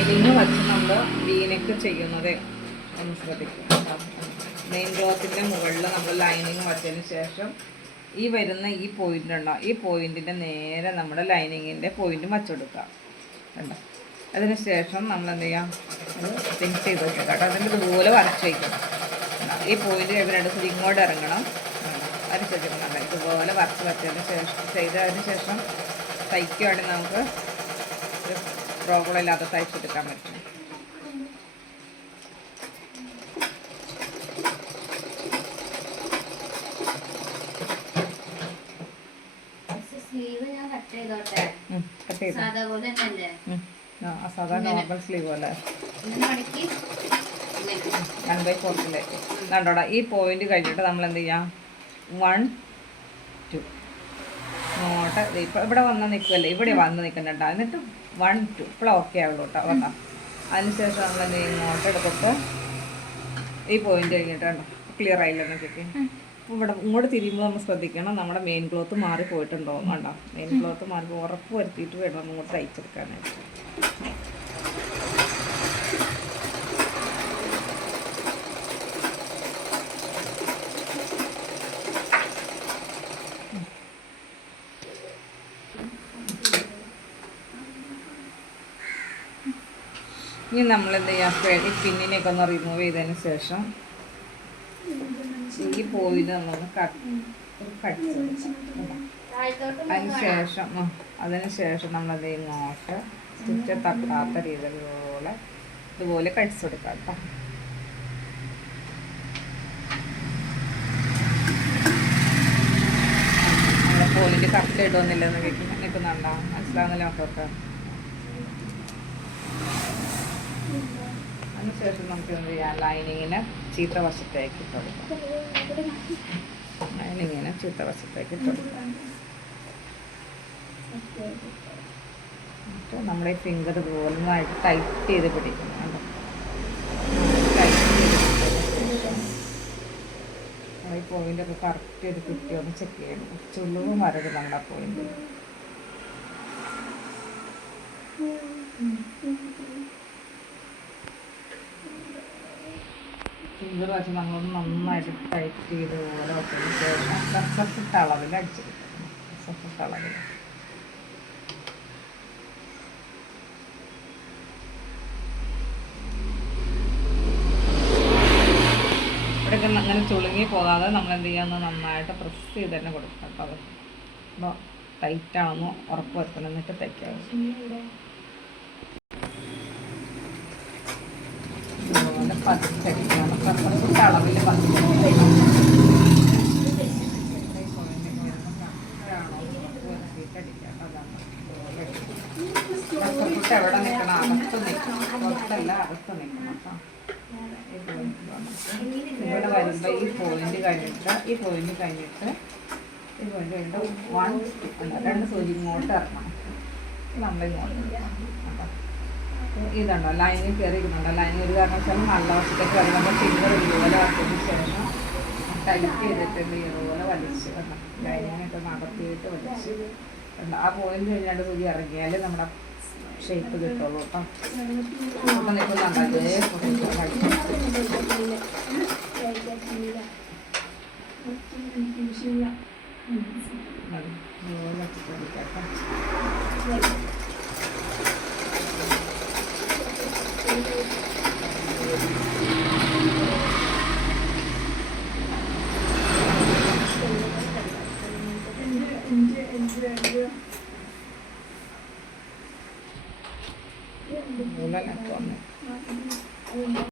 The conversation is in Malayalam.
ലൈനിങ് വെച്ച് നമ്മൾ വീനൊക്കെ ചെയ്യുന്നത് ഒന്ന് ശ്രദ്ധിക്കും. മെയിൻ ക്ലോത്തിൻ്റെ മുകളിൽ നമ്മൾ ലൈനിങ് വെച്ചതിന് ശേഷം ഈ വരുന്ന ഈ പോയിൻ്റ് ഉണ്ടോ, ഈ പോയിൻറ്റിൻ്റെ നേരെ നമ്മുടെ ലൈനിങ്ങിൻ്റെ പോയിൻ്റ് വച്ചെടുക്കുക കണ്ടോ. അതിന് ശേഷം നമ്മൾ എന്ത് ചെയ്യാം, അത് ഫിനിഷ് ചെയ്ത് വെക്കുക കേട്ടോ. അതിൻ്റെ ഇതുപോലെ വരച്ച് വയ്ക്കണം. ഈ പോയിൻ്റ് കഴിയുമ്പോൾ 2 ഇങ്ങോട്ട് ഇറങ്ങണം, വരച്ച് വെച്ചിട്ടുണ്ട്. ഇതുപോലെ വരച്ച് വെച്ചതിന് ശേഷം ചെയ്തതിന് ശേഷം തയ്ക്കുകയാണെങ്കിൽ നമുക്ക് പ്രോബ്ലം ഇല്ലാതെ തയ്ച്ചെടുക്കാൻ പറ്റും. സാധാ നോർമൽ സ്ലീവ് പോലെ 1/4 കണ്ടോടാ. ഈ പോയിന്റ് കഴിഞ്ഞിട്ട് നമ്മൾ എന്ത് ചെയ്യാം, 1 2 ഇങ്ങോട്ട് ഇപ്പം ഇവിടെ വന്ന് നിൽക്കുമല്ലേ, ഇവിടെ വന്ന് നിൽക്കുന്നുണ്ടോ. എന്നിട്ട് 1 2 ഇപ്പോൾ ഓക്കെ ആവുള്ളൂ കേട്ടോ. വന്നാൽ അതിനുശേഷം നമ്മൾ എന്ത് ചെയ്യും, ഇങ്ങോട്ട് എടുത്തിട്ട് ഈ പോയിന്റ് കഴിഞ്ഞിട്ട് കണ്ടോ ക്ലിയർ ആയില്ലെന്ന് നോക്കി. ഇവിടെ ഇങ്ങോട്ട് തിരിയുമ്പോൾ നമ്മൾ ശ്രദ്ധിക്കണം, നമ്മുടെ മെയിൻ ക്ലോത്ത് മാറി പോയിട്ടുണ്ടോ കണ്ടോ. മെയിൻ ക്ലോത്ത് മാറി ഉറപ്പ് വരുത്തിയിട്ട് വേണം ഇങ്ങോട്ട് തയ്ച്ചെടുക്കാനായിട്ട്. ഇനി നമ്മൾ എന്ത് ചെയ്യാം, ഈ പിന്നിനെയൊക്കെ ഒന്ന് റിമൂവ് ചെയ്തതിന് ശേഷം ഈ പോയിന്റ് നമ്മളൊന്ന് അതിനുശേഷം നമ്മളത് ഇങ്ങോട്ട് സ്റ്റിച്ച് തട്ടാത്ത രീതിയിൽ ഇതുപോലെ കടിച്ചെടുക്കാം കേട്ടോ. നമ്മളെ പോയിന്റ് കറക്റ്റ് ഇടുന്നില്ലെന്ന് നിൽക്കുന്നുണ്ടോ, മനസ്സിലാവുന്നില്ല മക്കൾക്ക്. അതിനുശേഷം നമുക്ക് എന്ത് ചെയ്യാം, ലൈനിങ്ങിന് ചീത്ത വശത്തേക്ക് ഇട്ടുകൊടുക്കാം. ലൈനിങ്ങിന് ചീത്ത വശത്തേക്ക് ഇട്ടുകൊടുക്കാം. എന്നിട്ട് നമ്മുടെ ഈ ഫിംഗർ ഇതുപോലെ നന്നായിട്ട് ടൈറ്റ് ചെയ്ത് പിടിക്കണം. ടൈറ്റ് ചെയ്ത് ഈ പോയിൻ്റൊക്കെ കറക്റ്റ് ചെയ്ത് കിട്ടിയൊന്ന് ചെക്ക് ചെയ്യണം. ചുളിവ് മരത് നമ്മുടെ പോയിൻ്റ്. ഫിംഗർ വെച്ച് നമ്മളൊന്ന് നന്നായിട്ട് ടൈറ്റ് ചെയ്ത് പോലെ വെച്ചതിന് ശേഷം കസക്കിട്ട അളവിൽ അടിച്ചെടുക്കണം. കസക്കിട്ട അളവിൽ ഇവിടെയൊക്കെ അങ്ങനെ ചുളുങ്ങി പോകാതെ നമ്മൾ എന്ത് ചെയ്യാമെന്ന് നന്നായിട്ട് പ്രസ് ചെയ്ത് തന്നെ കൊടുക്കാം കേട്ടോ. അത് അപ്പോൾ ടൈറ്റാണെന്ന് ഉറപ്പ് വരുത്തണം, എന്നിട്ട് തയ്ക്കാം. ഇതുപോലെ പതിച്ചടിക്കണം, കറക്റ്റ് അളവിൽ പതിച്ചടിക്കണം. എവിടെ നിൽക്കണം, അകത്ത് നിൽക്കണം, പുറത്തല്ല അകത്ത് നിൽക്കണം കേട്ടോ. ഇവിടെ വരുമ്പോൾ ഈ പോയിന്റ് കഴിഞ്ഞിട്ട് ഈ പോയിന്റ് കഴിഞ്ഞിട്ട് 1 2 സൂചി ഇങ്ങോട്ട് ഇറങ്ങണം. നമ്മളിങ്ങോട്ട് ഇതുണ്ടോ ലൈനിൽ കയറിയിരിക്കുന്നുണ്ടോ. ലൈനിൽ ഒരു കാരണവശാലും നല്ല വശത്തേക്ക് വരുമ്പോൾ ഫിംഗർ ഇതുപോലെ ആക്കിയതിന് ശേഷം ടൈറ്റ് ചെയ്തിട്ട് ഇതുപോലെ വലിച്ച് കണ്ടോ. ലൈനിങ്ങിട്ട് നടത്തിയിട്ട് വലിച്ച് കണ്ടോ. ആ പോയിന്റ് കഴിഞ്ഞാണ്ട് സൂചി ഇറങ്ങിയാൽ നമ്മുടെ ഷേപ്പ് കിട്ടുള്ളൂ കേട്ടോ. അപ്പം നിൽക്കുന്നുണ്ടോ അതേപോലെ